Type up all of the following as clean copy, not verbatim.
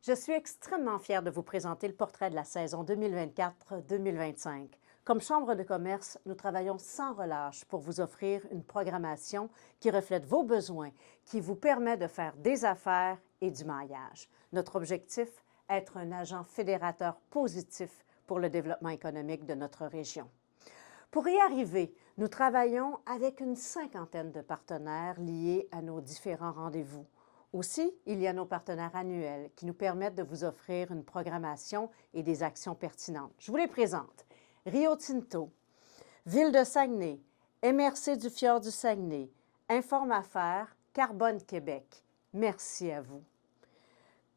Je suis extrêmement fière de vous présenter le portrait de la saison 2024-2025. Comme Chambre de commerce, nous travaillons sans relâche pour vous offrir une programmation qui reflète vos besoins, qui vous permet de faire des affaires et du maillage. Notre objectif, être un agent fédérateur positif pour le développement économique de notre région. Pour y arriver, nous travaillons avec une cinquantaine de partenaires liés à nos différents rendez-vous. Aussi, il y a nos partenaires annuels qui nous permettent de vous offrir une programmation et des actions pertinentes. Je vous les présente. Rio Tinto, Ville de Saguenay, MRC du Fjord du Saguenay, Informe Affaires, Carbone Québec. Merci à vous.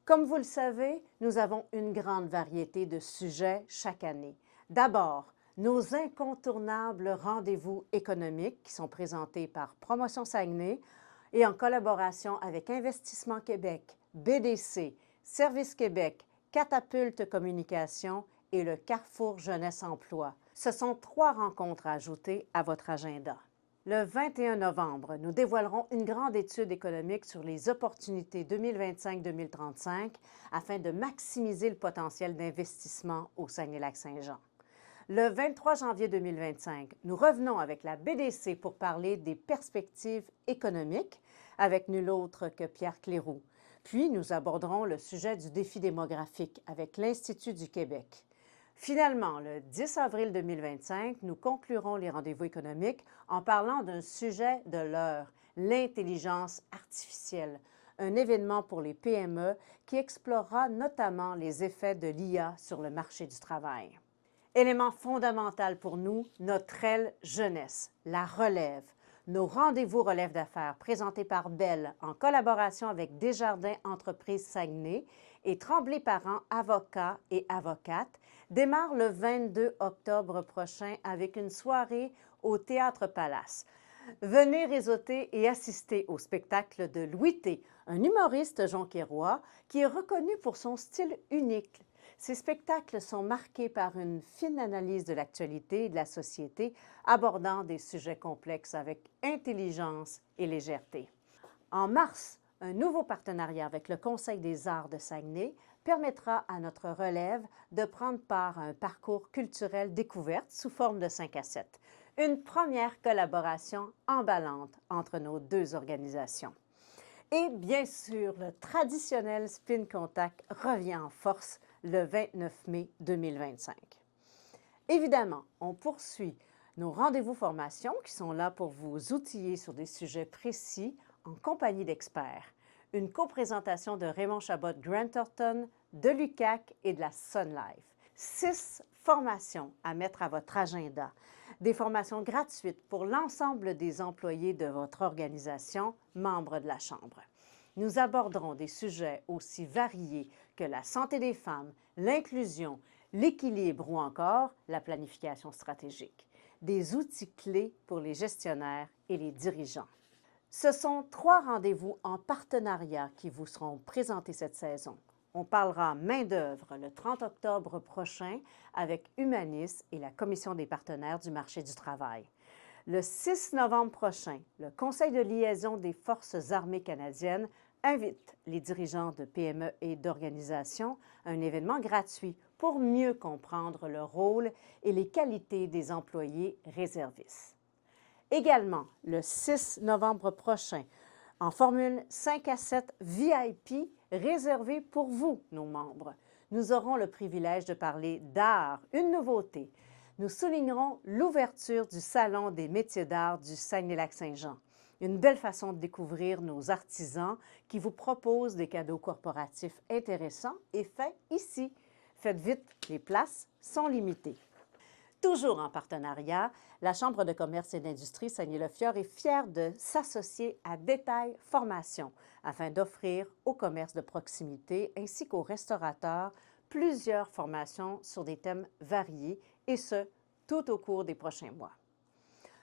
Comme vous le savez, nous avons une grande variété de sujets chaque année. D'abord, nos incontournables rendez-vous économiques qui sont présentés par Promotion Saguenay et en collaboration avec Investissement Québec, BDC, Service Québec, Catapulte Communication et le Carrefour Jeunesse Emploi. Ce sont 3 rencontres à ajouter à votre agenda. Le 21 novembre, nous dévoilerons une grande étude économique sur les opportunités 2025-2035 afin de maximiser le potentiel d'investissement au Saguenay-Lac-Saint-Jean. Le 23 janvier 2025, nous revenons avec la BDC pour parler des perspectives économiques avec nul autre que Pierre Cléroux. Puis, nous aborderons le sujet du défi démographique avec l'Institut du Québec. Finalement, le 10 avril 2025, nous conclurons les rendez-vous économiques en parlant d'un sujet de l'heure, l'intelligence artificielle, un événement pour les PME qui explorera notamment les effets de l'IA sur le marché du travail. Élément fondamental pour nous, notre aile jeunesse, la relève. Nos rendez-vous relève d'affaires présentés par Bell en collaboration avec Desjardins Entreprises Saguenay et Tremblay-Parent avocats et avocates démarrent le 22 octobre prochain avec une soirée au Théâtre Palace. Venez réseauter et assister au spectacle de Louis T, un humoriste jonquiérois qui est reconnu pour son style unique. Ces spectacles sont marqués par une fine analyse de l'actualité et de la société, abordant des sujets complexes avec intelligence et légèreté. En mars, un nouveau partenariat avec le Conseil des arts de Saguenay permettra à notre relève de prendre part à un parcours culturel découverte sous forme de 5 à 7. Une première collaboration emballante entre nos 2 organisations. Et bien sûr, le traditionnel Spin Contact revient en force le 29 mai 2025. Évidemment, on poursuit nos rendez-vous formation qui sont là pour vous outiller sur des sujets précis en compagnie d'experts. Une coprésentation de Raymond Chabot Grant Thornton, de l'UQAC et de la Sun Life. 6 formations à mettre à votre agenda. Des formations gratuites pour l'ensemble des employés de votre organisation, membres de la Chambre. Nous aborderons des sujets aussi variés que la santé des femmes, l'inclusion, l'équilibre ou encore la planification stratégique. Des outils clés pour les gestionnaires et les dirigeants. Ce sont 3 rendez-vous en partenariat qui vous seront présentés cette saison. On parlera main-d'œuvre le 30 octobre prochain avec Humanis et la Commission des partenaires du marché du travail. Le 6 novembre prochain, le Conseil de liaison des Forces armées canadiennes invite les dirigeants de PME et d'organisations à un événement gratuit pour mieux comprendre le rôle et les qualités des employés réservistes. Également, le 6 novembre prochain, en formule 5 à 7 VIP réservée pour vous, nos membres, nous aurons le privilège de parler d'art, une nouveauté. Nous soulignerons l'ouverture du Salon des métiers d'art du Saguenay-Lac-Saint-Jean. Une belle façon de découvrir nos artisans qui vous proposent des cadeaux corporatifs intéressants et faits ici. Faites vite, les places sont limitées. Toujours en partenariat, la Chambre de commerce et d'industrie Saguenay-le-Fjord est fière de s'associer à Détail Formation afin d'offrir aux commerces de proximité ainsi qu'aux restaurateurs plusieurs formations sur des thèmes variés et ce, tout au cours des prochains mois.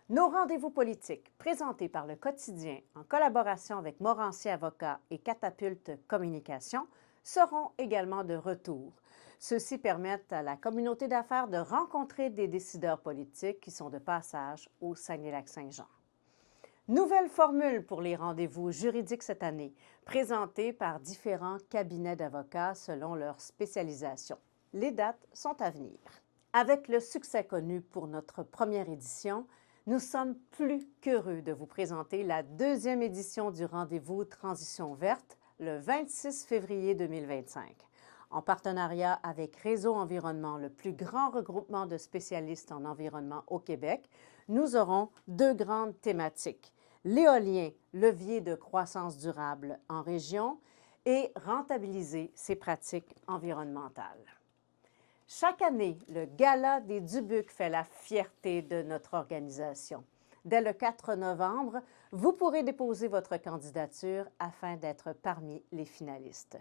Nos rendez-vous politiques, présentés par le quotidien en collaboration avec Morancier Avocats et Catapulte Communication, seront également de retour. Ceux-ci permettent à la communauté d'affaires de rencontrer des décideurs politiques qui sont de passage au Saguenay-Lac-Saint-Jean. Nouvelle formule pour les rendez-vous juridiques cette année, présentés par différents cabinets d'avocats selon leur spécialisation. Les dates sont à venir. Avec le succès connu pour notre première édition, nous sommes plus qu'heureux de vous présenter la deuxième édition du rendez-vous Transition verte le 26 février 2025. En partenariat avec Réseau Environnement, le plus grand regroupement de spécialistes en environnement au Québec, nous aurons deux grandes thématiques: l'éolien, levier de croissance durable en région, et rentabiliser ses pratiques environnementales. Chaque année, le Gala des Dubuc fait la fierté de notre organisation. Dès le 4 novembre, vous pourrez déposer votre candidature afin d'être parmi les finalistes.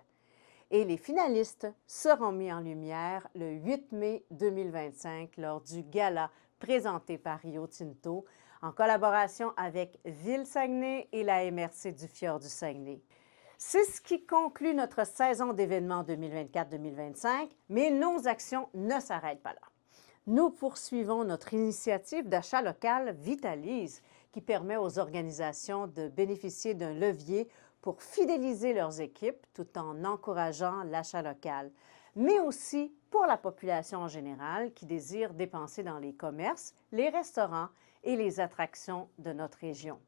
Et les finalistes seront mis en lumière le 8 mai 2025 lors du gala présenté par Rio Tinto en collaboration avec Ville-Saguenay et la MRC du Fjord du Saguenay. C'est ce qui conclut notre saison d'événements 2024-2025, mais nos actions ne s'arrêtent pas là. Nous poursuivons notre initiative d'achat local Vitalise, qui permet aux organisations de bénéficier d'un levier pour fidéliser leurs équipes tout en encourageant l'achat local, mais aussi pour la population en général qui désire dépenser dans les commerces, les restaurants et les attractions de notre région.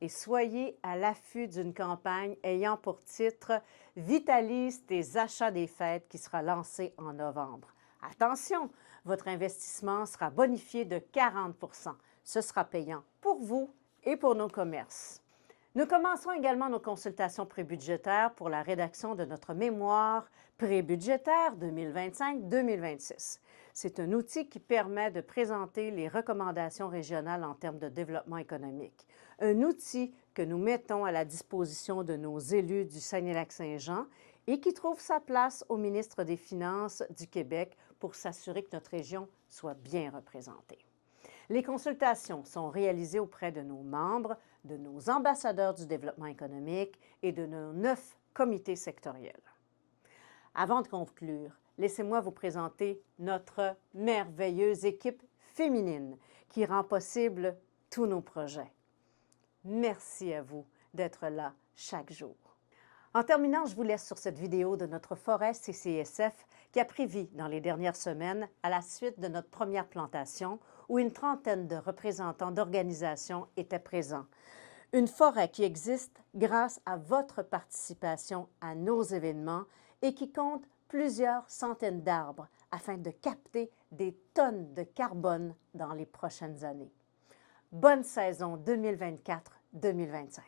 Et soyez à l'affût d'une campagne ayant pour titre « Vitalise tes achats des fêtes » qui sera lancée en novembre. Attention, votre investissement sera bonifié de 40 %. Ce sera payant pour vous et pour nos commerces. Nous commencerons également nos consultations prébudgétaires pour la rédaction de notre mémoire prébudgétaire 2025-2026. C'est un outil qui permet de présenter les recommandations régionales en termes de développement économique. Un outil que nous mettons à la disposition de nos élus du Saguenay-Lac-Saint-Jean et qui trouve sa place au ministre des Finances du Québec pour s'assurer que notre région soit bien représentée. Les consultations sont réalisées auprès de nos membres, de nos ambassadeurs du développement économique et de nos 9 comités sectoriels. Avant de conclure, laissez-moi vous présenter notre merveilleuse équipe féminine qui rend possible tous nos projets. Merci à vous d'être là chaque jour. En terminant, je vous laisse sur cette vidéo de notre forêt CCSF qui a pris vie dans les dernières semaines à la suite de notre première plantation où une trentaine de représentants d'organisations étaient présents. Une forêt qui existe grâce à votre participation à nos événements et qui compte plusieurs centaines d'arbres afin de capter des tonnes de carbone dans les prochaines années. Bonne saison 2024-2025.